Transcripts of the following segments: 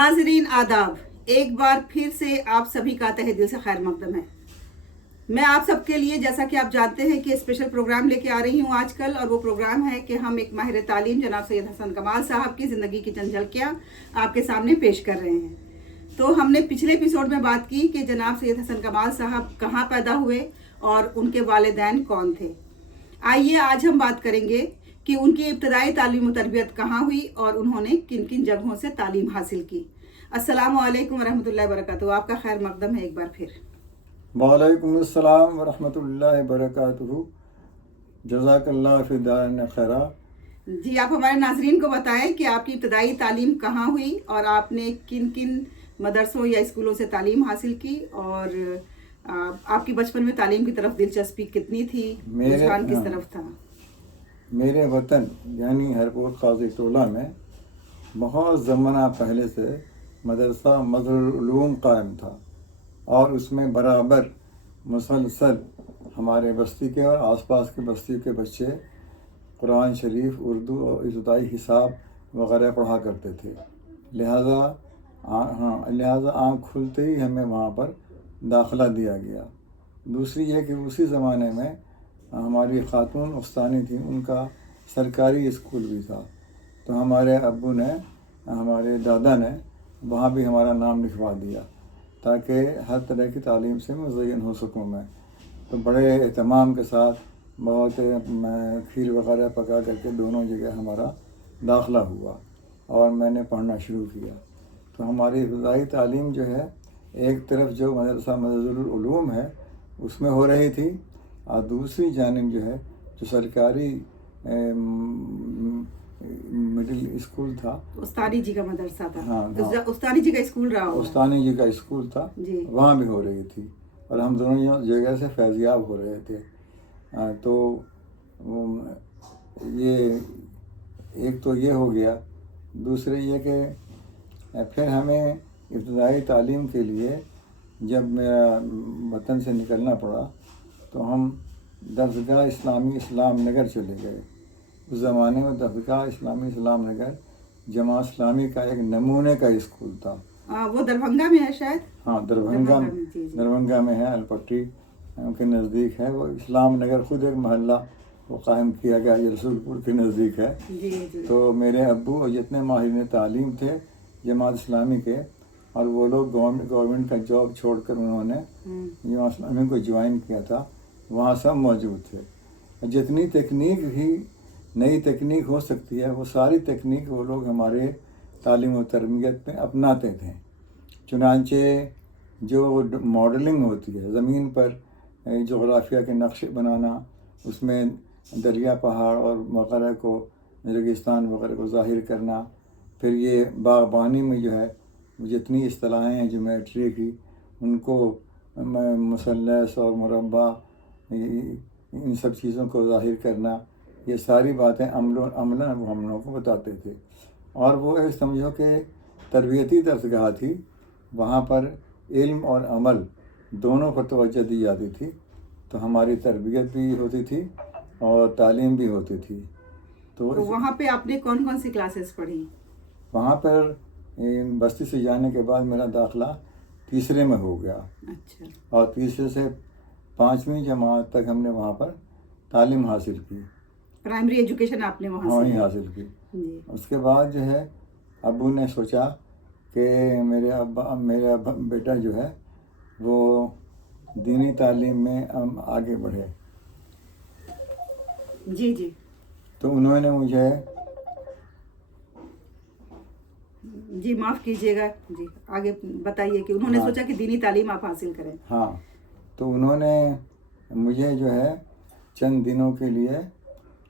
नाज़रीन आदाब, एक बार फिर से आप सभी का तहे दिल से खैर मकदम है। मैं आप सबके लिए, जैसा कि आप जानते हैं, कि स्पेशल प्रोग्राम लेके आ रही हूँ आजकल, और वो प्रोग्राम है कि हम एक माहिर तालीम जनाब सैयद हसन कमाल साहब की ज़िंदगी की चंद झलकियाँ आपके सामने पेश कर रहे हैं। तो हमने पिछले एपिसोड में बात की कि जनाब सैयद हसन कमाल साहब कहाँ पैदा हुए और उनके वालिदैन कौन थे। आइए आज हम बात करेंगे कि उनकी इब्तदाई तालीम और तरबियत कहाँ हुई और उन्होंने किन किन जगहों से तालीम हासिल की। अस्सलामु अलैकुम वरहमतुल्लाहि वबरकातुहू। आपका खैर मकदम है एक बार फिर। वालेकुम अस्सलाम वरहमतुल्लाहि वबरकातुहू। जज़ाकल्लाह फी दारिन खैरा। जी, आप हमारे नाज़रीन को बताएं कि आपकी इब्तदाई तालीम कहाँ हुई और आपने किन किन मदरसों या स्कूलों से तालीम हासिल की, और आपकी बचपन में तालीम की तरफ दिलचस्पी कितनी थी, रुझान किस तरफ था। मेरे वतन यानी हरपुर काजी टोला में बहुत ज़माना पहले से मदरसा मज़हरुल उलूम कायम था, और उसमें बराबर मुसलसल हमारे बस्ती के और आसपास के बस्तियों के बच्चे कुरान शरीफ, उर्दू और इब्तदाई हिसाब वगैरह पढ़ा करते थे। लिहाजा आँख खुलते ही हमें वहाँ पर दाखिला दिया गया। दूसरी ये कि उसी ज़माने में हमारी ख़ातून उस्तानी थी, उनका सरकारी स्कूल भी था, तो हमारे अब्बू ने, हमारे दादा ने वहाँ भी हमारा नाम लिखवा दिया ताकि हर तरह की तालीम से मुज़य्यन हो सकूँ मैं। तो बड़े एहतमाम के साथ बहुत खीर वगैरह पका करके दोनों जगह हमारा दाखिला हुआ और मैंने पढ़ना शुरू किया। तो हमारी इब्तदाई तालीम जो है, एक तरफ जो मदरसा मज़हरुल उलूम है उसमें हो रही थी, और दूसरी जानिब जो है जो सरकारी मिडिल स्कूल था, उस्तानी जी का मदरसा था। हाँ, उस्तानी जी का स्कूल रहा होगा। उस्तानी जी का स्कूल था, वहाँ भी हो रही थी, और हम दोनों जगह से फैज़याब हो रहे थे। तो ये एक तो ये हो गया। दूसरे ये कि फिर हमें इब्तदाई तालीम के लिए जब मेरा वतन से निकलना पड़ा तो हम दरसगाह इस्लामी इस्लाम नगर चले गए। उस ज़माने में दरसगाह इस्लामी इस्लाम नगर जमात इस्लामी का एक नमूने का स्कूल था। वो दरभंगा में है शायद। हाँ, दरभंगा में है, अलपट्टी के नज़दीक है। वो इस्लाम नगर खुद एक महल्ला वो कायम किया गया, ये रसूलपुर के नज़दीक है। जी। तो मेरे अब्बू और जितने माहिरीन तालीम थे जमात इस्लामी के, और वो लोग गवर्नमेंट का जॉब छोड़कर उन्होंने जमात इस्लामी को ज्वाइन किया था, वहाँ सब मौजूद थे। जितनी तकनीक भी नई तकनीक हो सकती है, वो सारी तकनीक वो लोग हमारे तालीम और तरबियत में अपनाते थे। चुनांचे जो मॉडलिंग होती है, ज़मीन पर जोग्राफिया के नक्शे बनाना, उसमें दरिया, पहाड़ और वगैरह को, रेगिस्तान वगैरह को ज़ाहिर करना, फिर ये बागबानी में जो है जितनी इस्तिलाहें हैं ज्योमेट्री की, उनको मुसल्लस और मुरब्बा, इन सब चीज़ों को ज़ाहिर करना, ये सारी बातें अमलन वो हम लोगों को बताते थे। और वो एक समझो कि तरबियती दरसगाह थी, वहाँ पर इल्म और अमल दोनों पर तवज्जो दी जाती थी। तो हमारी तरबियत भी होती थी और तालीम भी होती थी। तो वहाँ पे आपने कौन कौन सी क्लासेस पढ़ी? वहाँ पर बस्ती से जाने के बाद मेरा दाखिला तीसरे में हो गया। अच्छा। और तीसरे से 5वीं जमात तक हमने वहाँ पर तालीम हासिल की। प्राइमरी एजुकेशन आपने वहाँ से हासिल की। उसके बाद जो है अब्बू ने सोचा कि मेरा बेटा जो है वो दीनी तालीम में आगे बढ़े। जी। तो उन्होंने मुझे, जी माफ़ कीजिएगा, जी आगे बताइए कि उन्होंने सोचा कि दीनी तालीम आप हासिल करें। हाँ, तो उन्होंने मुझे जो है चंद दिनों के लिए,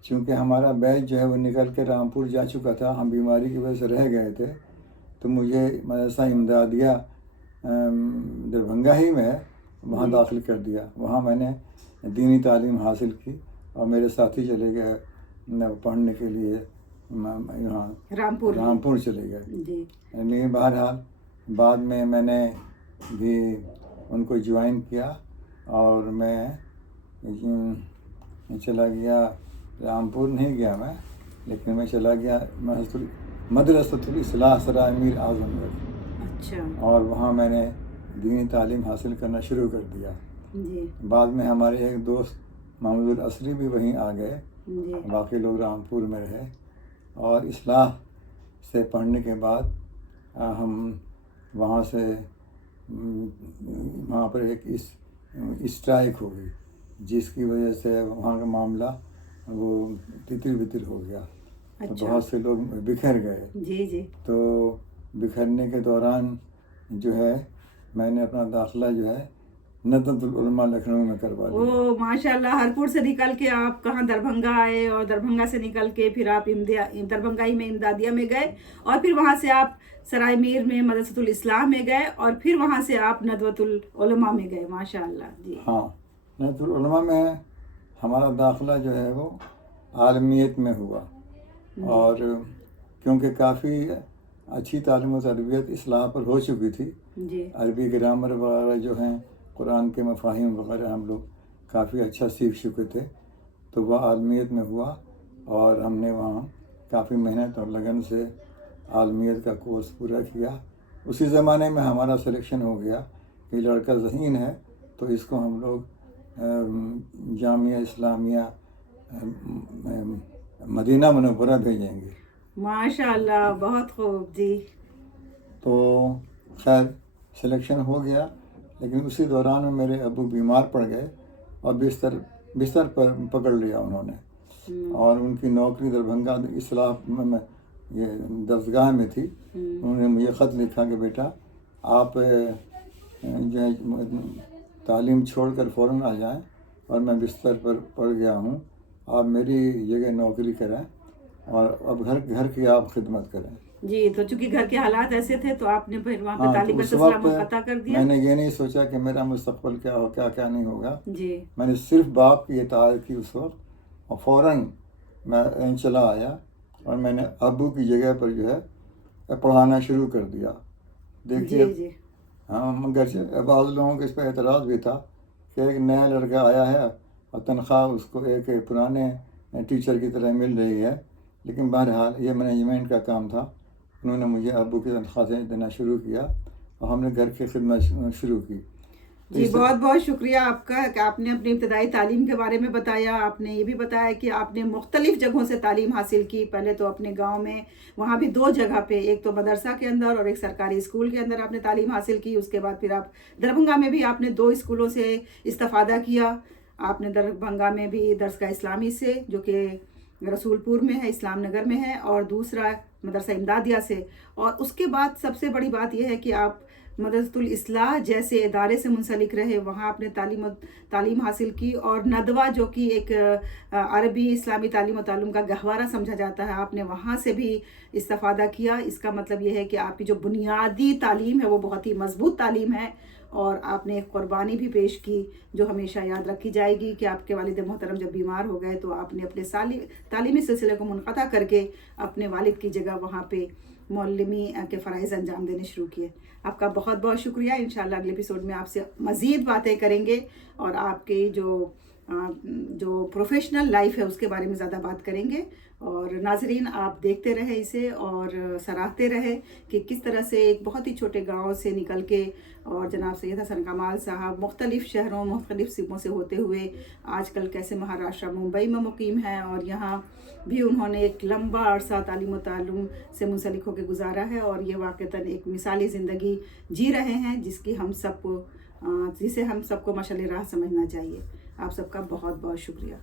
चूँकि हमारा बैच जो है वो निकल के रामपुर जा चुका था, हम बीमारी की वजह से रह गए थे, तो मुझे मदरसा इमदादिया दरभंगा ही में है, वहाँ दाखिल कर दिया। वहाँ मैंने दीनी तालीम हासिल की और मेरे साथी चले गए पढ़ने के लिए यहाँ रामपुर चले गए। लेकिन बहरहाल बाद में मैंने भी उनको ज्वाइन किया और मैं चला गया, रामपुर नहीं गया मैं, लेकिन मैं चला गया मदरसतुल इस्लाह सराय मीर आज़म में। اچھا اور وہاں میں نے دینی تعلیم حاصل کرنا شروع کر دیا. جی بعد میں ہمارے ایک دوست محمود العصری بھی وہیں آ گئے. جی باقی لوگ رامپور میں رہے. اور اصلاح سے پڑھنے کے بعد ہم وہاں سے وہاں پر ایک اسٹرائک ہو گئی جس کی وجہ سے وہاں کا معاملہ وہ تتر بتر ہو گیا. تو اچھا بہت سے لوگ بکھر گئے. جی جی تو بکھرنے کے دوران جو ہے میں نے اپنا داخلہ جو ہے ندوۃ العلماء لکھنؤ میں کروا لیا. او ماشاء اللہ، ہرپور سے نکل کے آپ کہاں دربھنگہ آئے، اور دربھنگہ سے نکل کے پھر آپ دربھنگہ ہی میں امدادیہ میں گئے، اور پھر وہاں سے آپ سرائے میر میں مدرسۃ الاسلام میں گئے، اور پھر وہاں سے آپ ندوۃ العلماء میں گئے. ماشاء اللہ. جی ہاں، ندوۃ العلماء میں ہمارا داخلہ جو ہے وہ عالمیت میں ہوا. اور کیونکہ کافی اچھی تعلیم و تربیت اصلاح پر ہو چکی تھی، جی عربی گرامر وغیرہ جو ہیں، قرآن کے مفاہیم وغیرہ ہم لوگ کافی اچھا سیکھ چکے تھے. تو وہ عالمیت میں ہوا، اور ہم نے وہاں کافی محنت اور لگن سے عالمیت کا کورس پورا کیا. اسی زمانے میں ہمارا سلیکشن ہو گیا کہ لڑکا ذہین ہے تو اس کو ہم لوگ جامعہ اسلامیہ مدینہ منورہ بھیجیں گے. ماشاء اللہ، بہت خوب. جی تو خیر سلیکشن ہو گیا، لیکن اسی دوران میں میرے ابو بیمار پڑ گئے اور بستر پر پکڑ لیا انہوں نے. اور ان کی نوکری دربھنگہ اصلاح میں یہ درسگاہ میں تھی. انہوں نے مجھے خط لکھا کہ بیٹا آپ جو ہے تعلیم چھوڑ کر فوراً آ جائیں، اور میں بستر پر پڑ گیا ہوں، آپ میری جگہ نوکری کریں اور اب گھر کی آپ خدمت کریں. جی تو چونکہ گھر کے حالات ایسے تھے تو آپ نے پھر وہاں پہ ہاں، تعلیم تو کا اس سلسلہ وقت منقطع کر دیا. میں نے یہ نہیں سوچا کہ میرا مستقبل کیا ہو، کیا نہیں ہوگا. جی میں نے صرف باپ کی اطاعت کی اس وقت، اور فوراً میں چلا آیا اور میں نے ابو کی جگہ پر جو ہے پڑھانا شروع کر دیا. دیکھیے، جی جی ہاں، مگر بعض لوگوں کو اس پہ اعتراض بھی تھا کہ ایک نیا لڑکا آیا ہے اور تنخواہ اس کو ایک پرانے ٹیچر کی طرح مل رہی ہے. لیکن بہرحال یہ مینجمنٹ کا کام تھا. انہوں نے مجھے ابو کی تنخواہ سے دینا شروع کیا اور ہم نے گھر کی خدمت شروع کی. جی بہت بہت شکریہ آپ کا کہ آپ نے اپنی ابتدائی تعلیم کے بارے میں بتایا. آپ نے یہ بھی بتایا کہ آپ نے مختلف جگہوں سے تعلیم حاصل کی. پہلے تو اپنے گاؤں میں، وہاں بھی 2 جگہ پہ، ایک تو مدرسہ کے اندر اور ایک سرکاری اسکول کے اندر آپ نے تعلیم حاصل کی. اس کے بعد پھر آپ دربھنگہ میں بھی آپ نے 2 اسکولوں سے استفادہ کیا. آپ نے دربھنگہ میں بھی درسگاہ اسلامی سے، جو کہ رسول پور میں ہے، اسلام نگر میں ہے، اور دوسرا مدرسہ امدادیہ سے. اور اس کے بعد سب سے بڑی بات یہ ہے کہ آپ مدرسۃ الاصلاح جیسے ادارے سے منسلک رہے، وہاں آپ نے تعلیم حاصل کی. اور ندوہ جو کہ ایک عربی اسلامی تعلیم و تعلم کا گہوارہ سمجھا جاتا ہے، آپ نے وہاں سے بھی استفادہ کیا. اس کا مطلب یہ ہے کہ آپ کی جو بنیادی تعلیم ہے وہ بہت ہی مضبوط تعلیم ہے، اور آپ نے ایک قربانی بھی پیش کی جو ہمیشہ یاد رکھی جائے گی کہ آپ کے والد محترم جب بیمار ہو گئے تو آپ نے اپنے تعلیمی سلسلے کو منقطع کر کے اپنے والد کی جگہ وہاں پہ معلمی کے فرائض انجام دینے شروع کیے. آپ کا بہت بہت شکریہ. انشاءاللہ اگلے ایپیسوڈ میں آپ سے مزید باتیں کریں گے، اور آپ کی جو پروفیشنل لائف ہے اس کے بارے میں زیادہ بات کریں گے. اور ناظرین، آپ دیکھتے رہے اسے اور سراہتے رہے کہ کس طرح سے ایک بہت ہی چھوٹے گاؤں سے نکل کے، اور جناب سید حسن کمال صاحب مختلف شہروں، مختلف صوبوں سے ہوتے ہوئے آج کل کیسے مہاراشٹر ممبئی میں مقیم ہیں، اور یہاں بھی انہوں نے ایک لمبا عرصہ تعلیم و تعلم سے منسلک ہو کے گزارا ہے. اور یہ واقعتاً ایک مثالی زندگی جی رہے ہیں جسے ہم سب کو مشعل راہ سمجھنا چاہیے. آپ سب کا بہت بہت شکریہ.